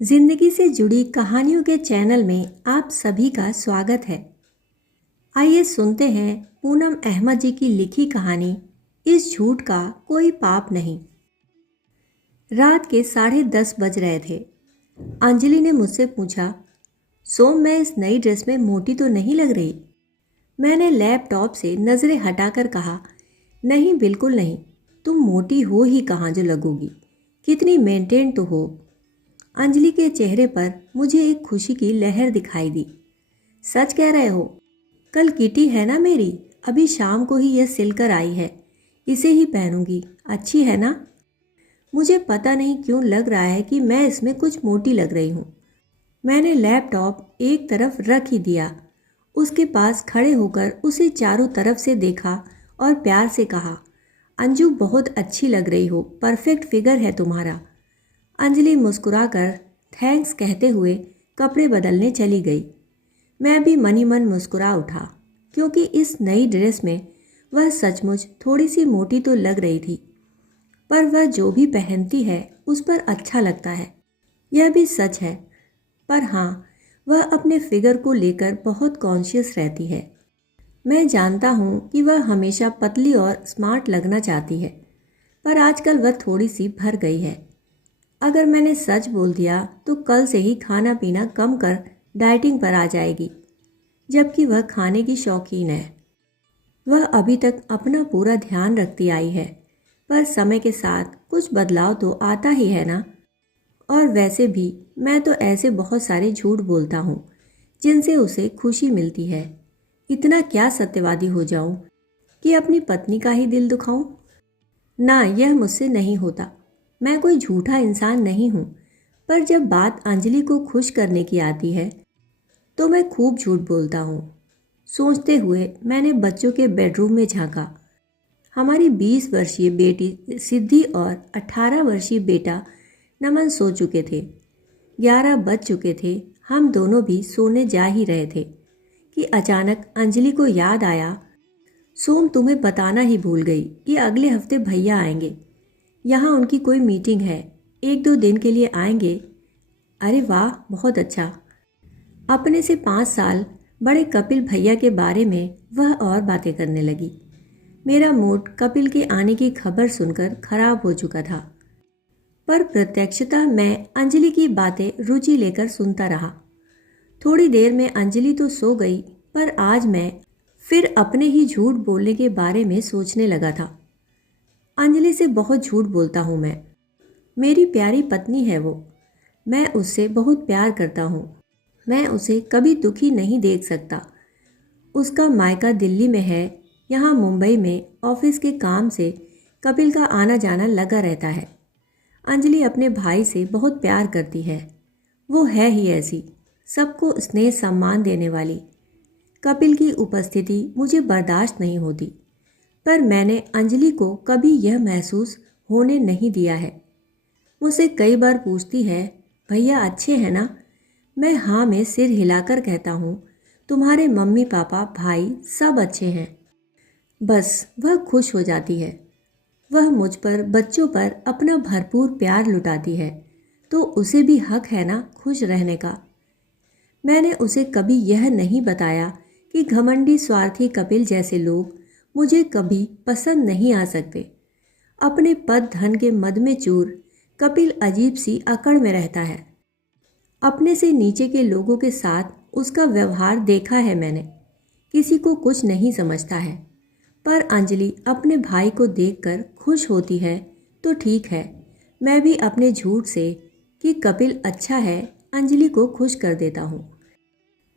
जिंदगी से जुड़ी कहानियों के चैनल में आप सभी का स्वागत है। आइए सुनते हैं पूनम अहमद जी की लिखी कहानी इस झूठ का कोई पाप नहीं। रात के 10:30 बज रहे थे। अंजलि ने मुझसे पूछा, सोम, मैं इस नई ड्रेस में मोटी तो नहीं लग रही? मैंने लैपटॉप से नज़रें हटाकर कहा, नहीं बिल्कुल नहीं, तुम मोटी हो ही कहाँ जो लगोगी, कितनी मेंटेन तो हो। अंजलि के चेहरे पर मुझे एक खुशी की लहर दिखाई दी। सच कह रहे हो? कल किटी है ना मेरी, अभी शाम को ही यह सिलकर आई है, इसे ही पहनूंगी, अच्छी है ना? मुझे पता नहीं क्यों लग रहा है कि मैं इसमें कुछ मोटी लग रही हूँ। मैंने लैपटॉप एक तरफ रख ही दिया, उसके पास खड़े होकर उसे चारों तरफ से देखा और प्यार से कहा, अंजू बहुत अच्छी लग रही हो, परफेक्ट फिगर है तुम्हारा। अंजलि मुस्कुराकर थैंक्स कहते हुए कपड़े बदलने चली गई। मैं भी मन ही मन मुस्कुरा उठा, क्योंकि इस नई ड्रेस में वह सचमुच थोड़ी सी मोटी तो लग रही थी, पर वह जो भी पहनती है उस पर अच्छा लगता है, यह भी सच है। पर हाँ, वह अपने फिगर को लेकर बहुत कॉन्शियस रहती है। मैं जानता हूँ कि वह हमेशा पतली और स्मार्ट लगना चाहती है, पर आजकल वह थोड़ी सी भर गई है। अगर मैंने सच बोल दिया तो कल से ही खाना पीना कम कर डाइटिंग पर आ जाएगी, जबकि वह खाने की शौकीन है। वह अभी तक अपना पूरा ध्यान रखती आई है, पर समय के साथ कुछ बदलाव तो आता ही है ना। और वैसे भी मैं तो ऐसे बहुत सारे झूठ बोलता हूँ जिनसे उसे खुशी मिलती है। इतना क्या सत्यवादी हो जाऊं कि अपनी पत्नी का ही दिल दुखाऊं? ना, यह मुझसे नहीं होता। मैं कोई झूठा इंसान नहीं हूँ, पर जब बात अंजलि को खुश करने की आती है तो मैं खूब झूठ बोलता हूँ। सोचते हुए मैंने बच्चों के बेडरूम में झांका। हमारी 20 वर्षीय बेटी सिद्धि और 18 वर्षीय बेटा नमन सो चुके थे। 11 बज चुके थे, हम दोनों भी सोने जा ही रहे थे कि अचानक अंजलि को याद आया, सोम तुम्हें बताना ही भूल गई कि अगले हफ्ते भैया आएंगे। यहाँ उनकी कोई मीटिंग है, 1-2 दिन के लिए आएंगे। अरे वाह, बहुत अच्छा। अपने से 5 साल बड़े कपिल भैया के बारे में वह और बातें करने लगी। मेरा मूड कपिल के आने की खबर सुनकर खराब हो चुका था, पर प्रत्यक्षतः मैं अंजलि की बातें रुचि लेकर सुनता रहा। थोड़ी देर में अंजलि तो सो गई, पर आज मैं फिर अपने ही झूठ बोलने के बारे में सोचने लगा था। अंजलि से बहुत झूठ बोलता हूँ मैं। मेरी प्यारी पत्नी है वो, मैं उससे बहुत प्यार करता हूँ। मैं उसे कभी दुखी नहीं देख सकता। उसका मायका दिल्ली में है, यहाँ मुंबई में ऑफिस के काम से कपिल का आना जाना लगा रहता है। अंजलि अपने भाई से बहुत प्यार करती है, वो है ही ऐसी, सबको स्नेह सम्मान देने वाली। कपिल की उपस्थिति मुझे बर्दाश्त नहीं होती, पर मैंने अंजलि को कभी यह महसूस होने नहीं दिया है। मुझसे कई बार पूछती है, भैया अच्छे हैं ना? मैं हाँ में सिर हिलाकर कहता हूँ, तुम्हारे मम्मी पापा भाई सब अच्छे हैं। बस वह खुश हो जाती है। वह मुझ पर, बच्चों पर अपना भरपूर प्यार लुटाती है, तो उसे भी हक है ना खुश रहने का। मैंने उसे कभी यह नहीं बताया कि घमंडी स्वार्थी कपिल जैसे लोग मुझे कभी पसंद नहीं आ सकते। अपने पद धन के मद में चूर कपिल अजीब सी अकड़ में रहता है। अपने से नीचे के लोगों के साथ उसका व्यवहार देखा है मैंने, किसी को कुछ नहीं समझता है। पर अंजलि अपने भाई को देखकर खुश होती है तो ठीक है। मैं भी अपने झूठ से कि कपिल अच्छा है अंजलि को खुश कर देता हूँ।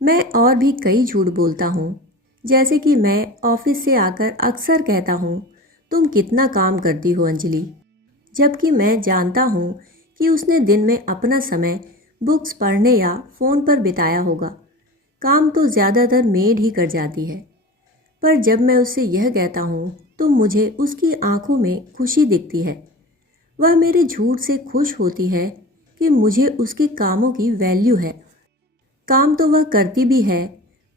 मैं और भी कई झूठ बोलता हूँ, जैसे कि मैं ऑफिस से आकर अक्सर कहता हूँ, तुम कितना काम करती हो अंजलि, जबकि मैं जानता हूँ कि उसने दिन में अपना समय बुक्स पढ़ने या फ़ोन पर बिताया होगा। काम तो ज़्यादातर मेड ही कर जाती है। पर जब मैं उससे यह कहता हूँ तो मुझे उसकी आंखों में खुशी दिखती है। वह मेरे झूठ से खुश होती है कि मुझे उसके कामों की वैल्यू है। काम तो वह करती भी है,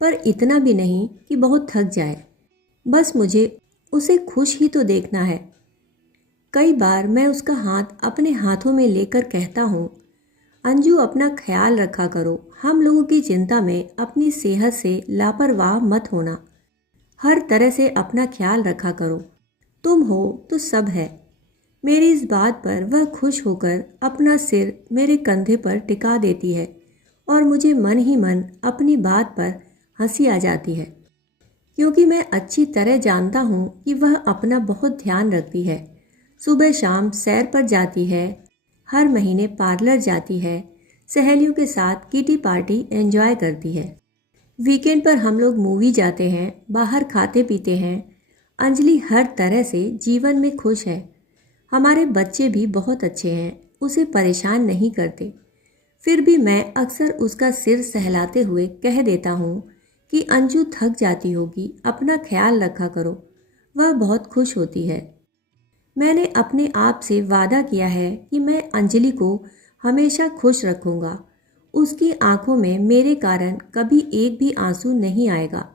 पर इतना भी नहीं कि बहुत थक जाए। बस मुझे उसे खुश ही तो देखना है। कई बार मैं उसका हाथ अपने हाथों में लेकर कहता हूँ, अंजू, अपना ख्याल रखा करो। हम लोगों की चिंता में अपनी सेहत से लापरवाह मत होना। हर तरह से अपना ख्याल रखा करो। तुम हो तो सब है। मेरी इस बात पर वह खुश होकर अपना सिर मेरे कंधे पर टिका देती है और मुझे मन ही मन अपनी बात पर हंसी आ जाती है, क्योंकि मैं अच्छी तरह जानता हूँ कि वह अपना बहुत ध्यान रखती है। सुबह शाम सैर पर जाती है, हर महीने पार्लर जाती है, सहेलियों के साथ किटी पार्टी एंजॉय करती है। वीकेंड पर हम लोग मूवी जाते हैं, बाहर खाते पीते हैं। अंजलि हर तरह से जीवन में खुश है। हमारे बच्चे भी बहुत अच्छे हैं, उसे परेशान नहीं करते। फिर भी मैं अक्सर उसका सिर सहलाते हुए कह देता हूँ कि अंजू थक जाती होगी, अपना ख्याल रखा करो। वह बहुत खुश होती है। मैंने अपने आप से वादा किया है कि मैं अंजलि को हमेशा खुश रखूँगा। उसकी आंखों में मेरे कारण कभी एक भी आंसू नहीं आएगा।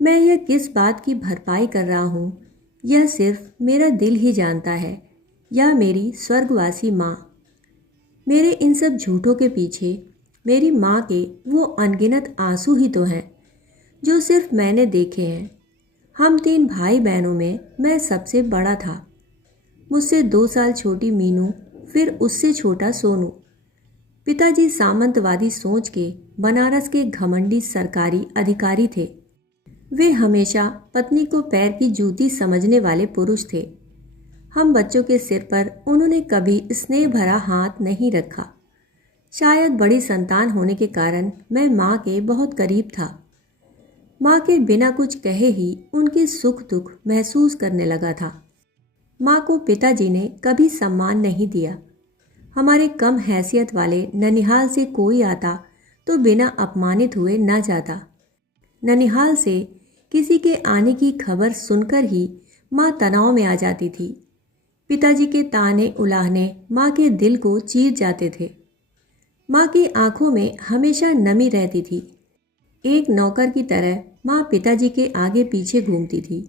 मैं यह किस बात की भरपाई कर रहा हूँ, यह सिर्फ मेरा दिल ही जानता है, या मेरी स्वर्गवासी माँ। मेरे इन सब झूठों के पीछे मेरी माँ के वो अनगिनत आंसू ही तो हैं जो सिर्फ मैंने देखे हैं। हम 3 भाई बहनों में मैं सबसे बड़ा था। मुझसे 2 साल छोटी मीनू, फिर उससे छोटा सोनू। पिताजी सामंतवादी सोच के बनारस के घमंडी सरकारी अधिकारी थे। वे हमेशा पत्नी को पैर की जूती समझने वाले पुरुष थे। हम बच्चों के सिर पर उन्होंने कभी स्नेह भरा हाथ नहीं रखा। शायद बड़ी संतान होने के कारण मैं माँ के बहुत करीब था। माँ के बिना कुछ कहे ही उनके सुख दुख महसूस करने लगा था। माँ को पिताजी ने कभी सम्मान नहीं दिया। हमारे कम हैसियत वाले ननिहाल से कोई आता तो बिना अपमानित हुए न जाता। ननिहाल से किसी के आने की खबर सुनकर ही माँ तनाव में आ जाती थी। पिताजी के ताने उलाहने माँ के दिल को चीर जाते थे। माँ की आंखों में हमेशा नमी रहती थी। एक नौकर की तरह माँ पिताजी के आगे पीछे घूमती थी।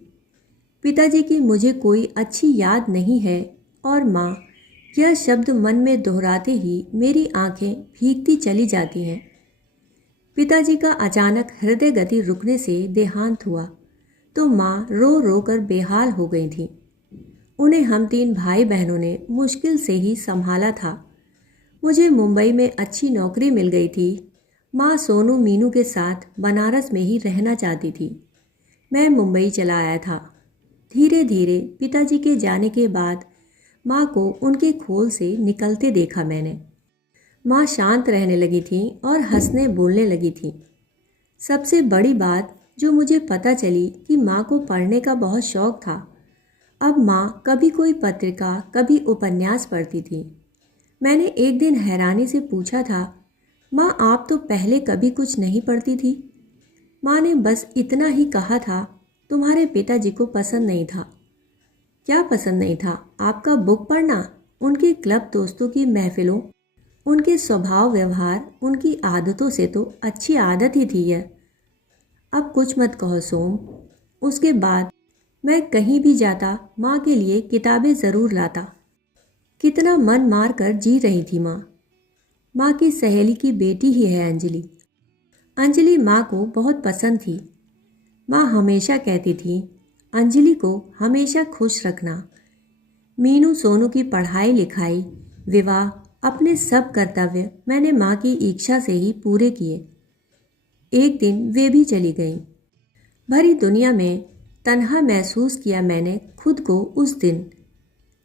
पिताजी की मुझे कोई अच्छी याद नहीं है, और माँ यह शब्द मन में दोहराते ही मेरी आंखें भीगती चली जाती हैं। पिताजी का अचानक हृदय गति रुकने से देहांत हुआ तो माँ रो रो कर बेहाल हो गई थी। उन्हें हम 3 भाई बहनों ने मुश्किल से ही संभाला था। मुझे मुंबई में अच्छी नौकरी मिल गई थी। माँ सोनू मीनू के साथ बनारस में ही रहना चाहती थी। मैं मुंबई चला आया था। धीरे धीरे पिताजी के जाने के बाद माँ को उनके खोल से निकलते देखा मैंने। माँ शांत रहने लगी थी और हंसने बोलने लगी थी। सबसे बड़ी बात जो मुझे पता चली कि माँ को पढ़ने का बहुत शौक था। अब माँ कभी कोई पत्रिका, कभी उपन्यास पढ़ती थी। मैंने एक दिन हैरानी से पूछा था, माँ आप तो पहले कभी कुछ नहीं पढ़ती थी। माँ ने बस इतना ही कहा था, तुम्हारे पिताजी को पसंद नहीं था। क्या पसंद नहीं था? आपका बुक पढ़ना, उनके क्लब दोस्तों की महफिलों, उनके स्वभाव व्यवहार, उनकी आदतों से तो अच्छी आदत ही थी यह। अब कुछ मत कहो सोम। उसके बाद मैं कहीं भी जाता माँ के लिए किताबें ज़रूर लाता। कितना मन मार कर जी रही थी माँ। माँ की सहेली की बेटी ही है अंजलि। अंजलि माँ को बहुत पसंद थी। माँ हमेशा कहती थी, अंजलि को हमेशा खुश रखना। मीनू सोनू की पढ़ाई लिखाई, विवाह, अपने सब कर्तव्य मैंने माँ की इच्छा से ही पूरे किए। एक दिन वे भी चली गईं। भरी दुनिया में तन्हा महसूस किया मैंने खुद को उस दिन।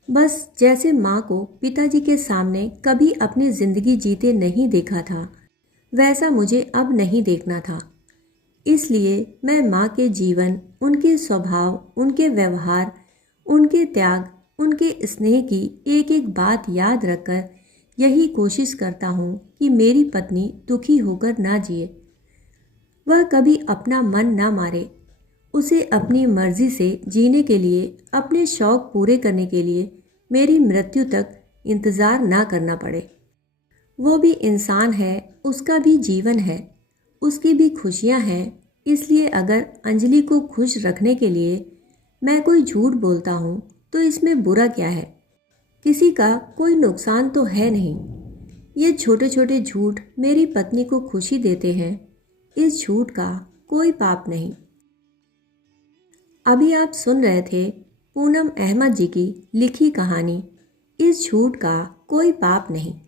बस जैसे माँ को पिताजी के सामने कभी अपनी ज़िंदगी जीते नहीं देखा था, वैसा मुझे अब नहीं देखना था। इसलिए मैं माँ के जीवन, उनके स्वभाव, उनके व्यवहार, उनके त्याग, उनके स्नेह की एक एक बात याद रखकर यही कोशिश करता हूँ कि मेरी पत्नी दुखी होकर ना जिए। वह कभी अपना मन ना मारे। उसे अपनी मर्जी से जीने के लिए, अपने शौक़ पूरे करने के लिए मेरी मृत्यु तक इंतज़ार ना करना पड़े। वो भी इंसान है, उसका भी जीवन है, उसकी भी खुशियाँ हैं। इसलिए अगर अंजलि को खुश रखने के लिए मैं कोई झूठ बोलता हूँ तो इसमें बुरा क्या है? किसी का कोई नुकसान तो है नहीं। ये छोटे छोटे झूठ मेरी पत्नी को खुशी देते हैं। इस झूठ का कोई पाप नहीं। अभी आप सुन रहे थे पूनम अहमद जी की लिखी कहानी इस झूठ का कोई पाप नहीं।